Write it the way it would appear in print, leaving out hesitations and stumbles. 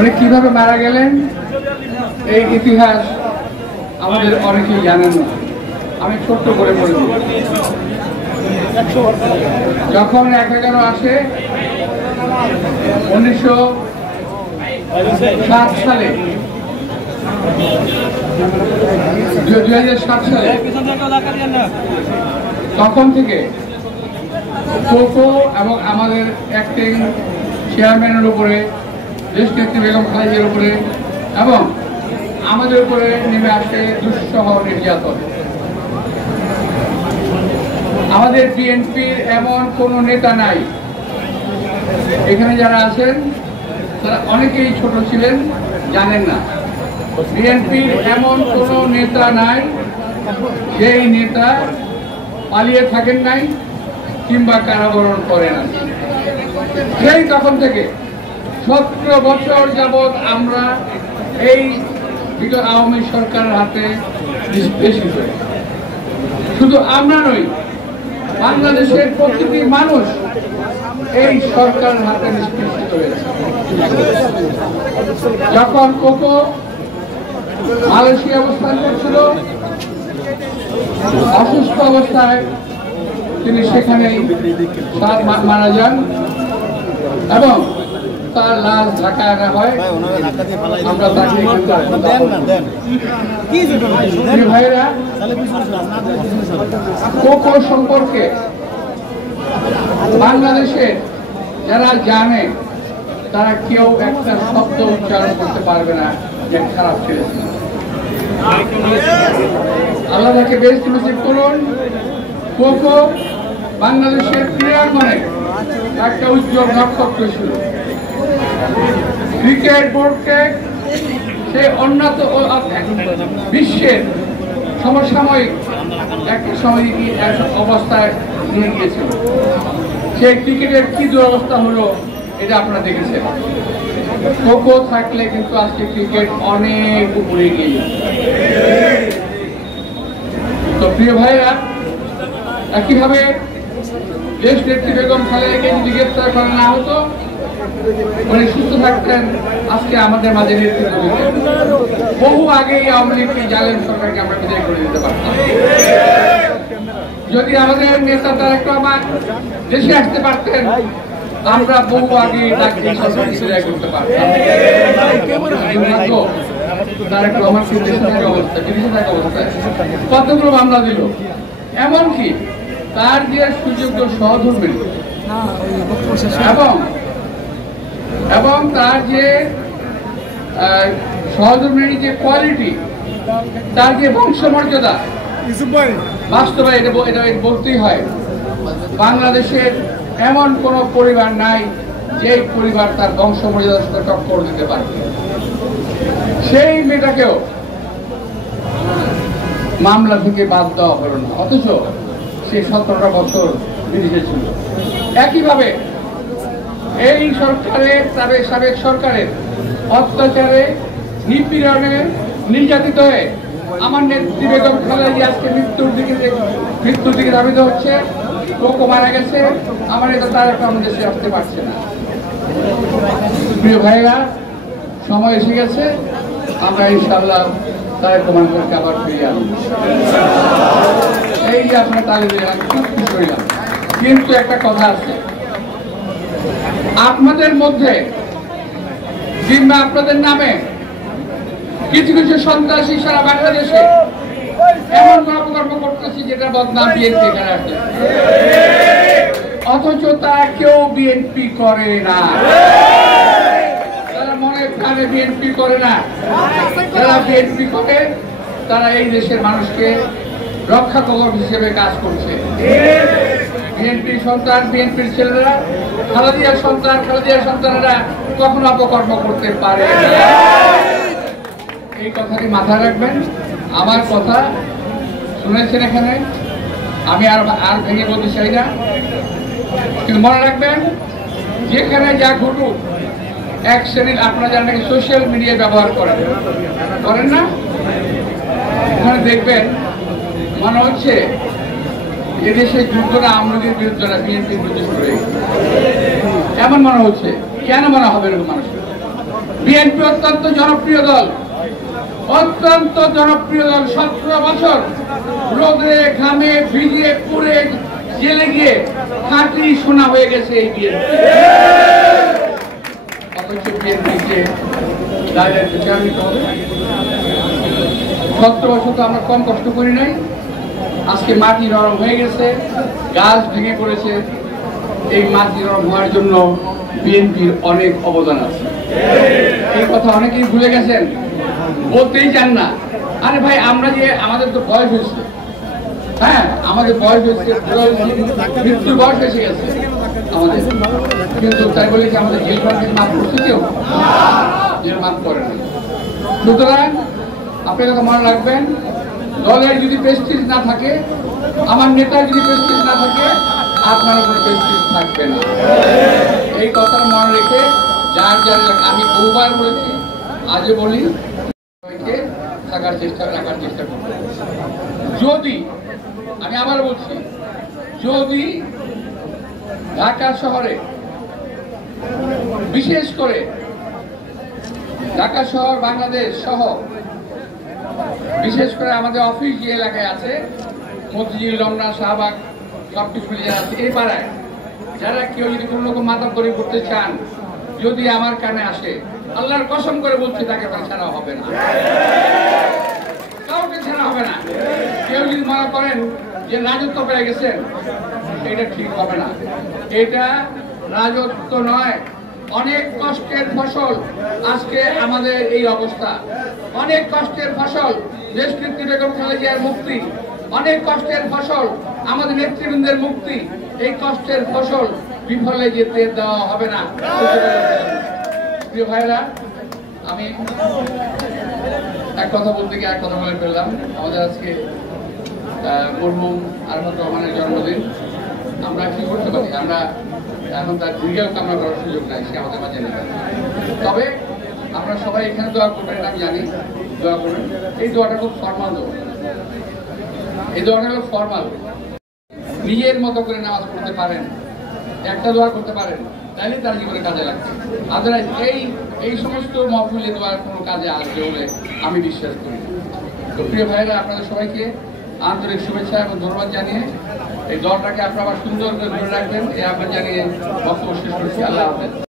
উনি কিভাবে মারা গেলেন এই ইতিহাস আমাদের অনেকেই জানেন না। আমি ছোট্ট করে বলে দিই। যখন ১১ আসে ১৯০৭ সালে ২০০৭ সালে তখন থেকে কোকো এবং আমাদের অ্যাক্টিং চেয়ারম্যানের উপরে, দেশ নেত্রী বেগম খালেদার উপরে এবং আমাদের উপরে নেমে আসে দুঃসহ নির্যাতন। আমাদের বিএনপির এমন কোনো নেতা নাই, এখানে যারা আছেন তারা অনেকেই ছোট ছিলেন, জানেন না। বিএনপির এমন কোনো নেতা নাই যেই নেতা পালিয়ে থাকেন নাই কিংবা কারাবরণ করেন না। সেই তখন থেকে ১৭ বছর যাবৎ আমরা এই বিগত আওয়ামী সরকারের হাতে নিষ্পেষিত। শুধু আমরা নই, বাংলাদেশের প্রতিটি মানুষ এই সরকারের হাতে নিষ্পেষিত হয়েছে। যখন কোকো মালয়েশিয়া অবস্থান করছিল, অসুস্থ অবস্থায় তিনি সেখানেই মারা যান এবং তার লাশ ঢাকায় আনা হয়। আমরা ভাইরা কোকো সম্পর্কে বাংলাদেশের যারা জানে তারা কেউ একটা শব্দ উচ্চারণ করতে পারবে না যে খারাপ ছেলে। আল্লাহ তাকে বেস্ট নসিব করুন। কোকো বাংলাদেশের ক্রীড়াঙ্গনে একটা উজ্জ্বল নক্ষত্র ছিল। ক্রিকেট বোর্ডকে সে উন্নত বিশ্বের সমসাময়িক একটা সাময়িক অবস্থায় নিয়ে গিয়েছিল। সেই ক্রিকেটের কি দুরবস্থা হলো এটা আপনারা দেখেছেন। কোকো থাকলে কিন্তু আজকে ক্রিকেট অনেক উপরে গিয়ে। তো প্রিয় ভাইরা, একইভাবে দেশ নেত্রী বেগম খালেদাকে যদি গ্রেফতার করা না হতো, উনি সুস্থ থাকতেন, আজকে আমাদের মাঝে নেতৃত্ব দিতেন। বহু আগেই আওয়ামী লীগকে জালেম সরকারকে আমরা বিদায় করে দিতে পারতাম। যদি আমাদের নেতা তারেক রহমান দেশে আসতে পারতেন, আমরা বহু আগে তাকে সরকারকে বিদায় করতে পারতাম। তারেক রহমান দেশে থাকা অবস্থায়, বিদেশে থাকা অবস্থায় কতগুলো মামলা দিল। এমনকি তার যে সুযোগ্য সহধর্মী এবং তার যে সহধর্মীর যে কোয়ালিটি, তার যে বংশমর্যাদা, বাস্তবে এটা বলতেই হয়, বাংলাদেশের এমন কোন পরিবার নাই যে পরিবার তার বংশমর্যাদার সাথে টক্কর দিতে পারে। সেই মেয়েটাকেও মামলা থেকে বাদ দেওয়া হলো না, অথচ সে 17টা বছর বিদেশে ছিল। একইভাবে এই সরকারের, সাবেক সরকারের অত্যাচারে, নিপীড়নে নির্যাতিত হয়ে আমার নেত্রী বেগম খালেদা আজকে মৃত্যুর দিকে ধাবিত হচ্ছে। কোকো মারা গেছে, আমার নেতা তারেক রহমান দেশে আসতে পারছে না। প্রিয় ভাইরা, সময় এসে গেছে, আমরা ইনশাআল্লাহ তারেক রহমানকে আবার ফিরিয়ে আনব। এই যে আপনার তালে দিলাম, খুব খুশি হইলাম। কিন্তু একটা কথা আছে, আপনাদের মধ্যে কিংবা আপনাদের নামে কিছু কিছু সন্ত্রাসী সারা বাংলাদেশে এমন অপকর্ম করতেছে যেটা বদনাম বিএনপি এখানে আসছে, অথচ তারা কেউ বিএনপি করে না। তারা মনে প্রাণে বিএনপি করে না। যারা বিএনপি করে তারা এই দেশের মানুষকে রক্ষা কবচ হিসেবে কাজ করছে। বিএনপির সন্তান, বিএনপির ছেলেরা, খালেদার সন্তান, খালেদার সন্তানেরা কখনো অপকর্ম করতে পারে না। এই কথাটি মাথায় রাখবেন। আমার কথা শুনেছেন এখানে, আমি আর ভেঙে বলতে চাই না, কিন্তু মনে রাখবেন, যেখানে যা ঘটুক, এক শ্রেণীর আপনারা যারা নাকি সোশ্যাল মিডিয়া ব্যবহার করেন না, ওখানে দেখবেন মনে হচ্ছে এদেশের যুদ্ধটা আওয়ামী লীগের বিরুদ্ধে না, বিএনপির বিরুদ্ধে করে, এমন মনে হচ্ছে। কেন মনে হবে এরকম মানুষের? বিএনপি অত্যন্ত জনপ্রিয় দল, অত্যন্ত জনপ্রিয় দল। 17 বছর রোদে ঘামে ভিজিয়ে পুড়ে জেলে গিয়ে খাঁটি সোনা হয়ে গেছে এই বিএনপি। অথচ বিএনপিকে দায়ের বিচার নিতে হবে। 17 বছর তো আমরা কম কষ্ট করি নাই। আজকে মাটি নরম হয়ে গেছে, গাছ ভেঙে পড়েছে। এই মাটি নরম হওয়ার জন্য বিএনপির অনেক অবদান আছে। এই কথা অনেকেই ভুলে গেছেন, বলতেই চান না। আরে ভাই, আমরা যে আমাদের তো বয়স হয়েছে, হ্যাঁ আমাদের বয়স হয়েছে, মৃত্যুর বয়স এসে গেছে আমাদের, কিন্তু তাই বলে কি আমাদের জেল থেকে মাফ করছে কেউ? জেল মাফ করে না। সুতরাং আপনি কথা মনে রাখবেন, দলের যদি প্রেস্টিজ না থাকে, আমার নেতার যদি প্রেস্টিজ না থাকে, আপনার কোনো প্রেস্টিজ থাকবে না। এই কথা মনে রেখে যার যার আমি বহুবার বলেছি, আজও বলি, সবাইকে রাখার চেষ্টা করব। যদি আমি আবার বলছি, যদি ঢাকা শহরে, বিশেষ করে ঢাকা শহর, বাংলাদেশ সহ বিশেষ করে আমাদের অফিস যে এলাকায় আছে, মতিঝিল, রমনা, শাহবাগ, সবকিছু মিলে আছে, এই পাড়ায় যারা কেউ যদি কোনো রকম মাতাব্বরি করতে চান, যদি আমার কানে আসে, আল্লাহর কসম করে বলছি, তাকে ছাড়া হবে না, কাউকে ছাড়া হবে না। কেউ যদি মনে করেন যে রাজত্ব পেয়ে গেছেন, এটা ঠিক হবে না। এটা রাজত্ব নয়, অনেক কষ্টের ফসল আজকে আমাদের এই অবস্থা। অনেক কষ্টের ফসল দেশনেত্রী বেগম খালেদা জিয়ার মুক্তি, অনেক কষ্টের ফসল আমাদের নেতৃবৃন্দের মুক্তি। এই কষ্টের ফসল বিফলে যেতে দেওয়া হবে না। প্রিয় ভাইরা, আমি এক কথা বলতে গিয়ে এক কথা বলে ফেললাম। আমাদের আজকে মরহুম আরাফাত রহমানের জন্মদিন। আমরা কি করতে পারি? আমরা এখন তার দীর্ঘায়ু কামনা করার সুযোগ নাই, সে আমাদের মাঝে নেই। তবে আপনারা সবাই এখানে দোয়া করবেন, আমি জানি দোয়া করবেন। এই দোয়াটা খুব ফরমাল দোয়া, এই দোয়াটা হলো ফরমাল। নিজের মতো করে নামাজ পড়তে পারেন, একটা দোয়া করতে পারেন, তাইলে তার জীবনে কাজে লাগবে। আদারওয়াইজ এই সমস্ত মহফিলে দোয়ার কোনো কাজে আসবে বলে আমি বিশ্বাস করি। তো প্রিয় ভাইরা, আপনাদের সবাইকে আন্তরিক শুভেচ্ছা এবং ধন্যবাদ জানিয়ে এই দলটাকে আপনারা আবার সুন্দর করে ধরে রাখবেন, এই আহ্বান জানিয়ে বক্তব্য শেষ করছি। আল্লাহ হাফেজ।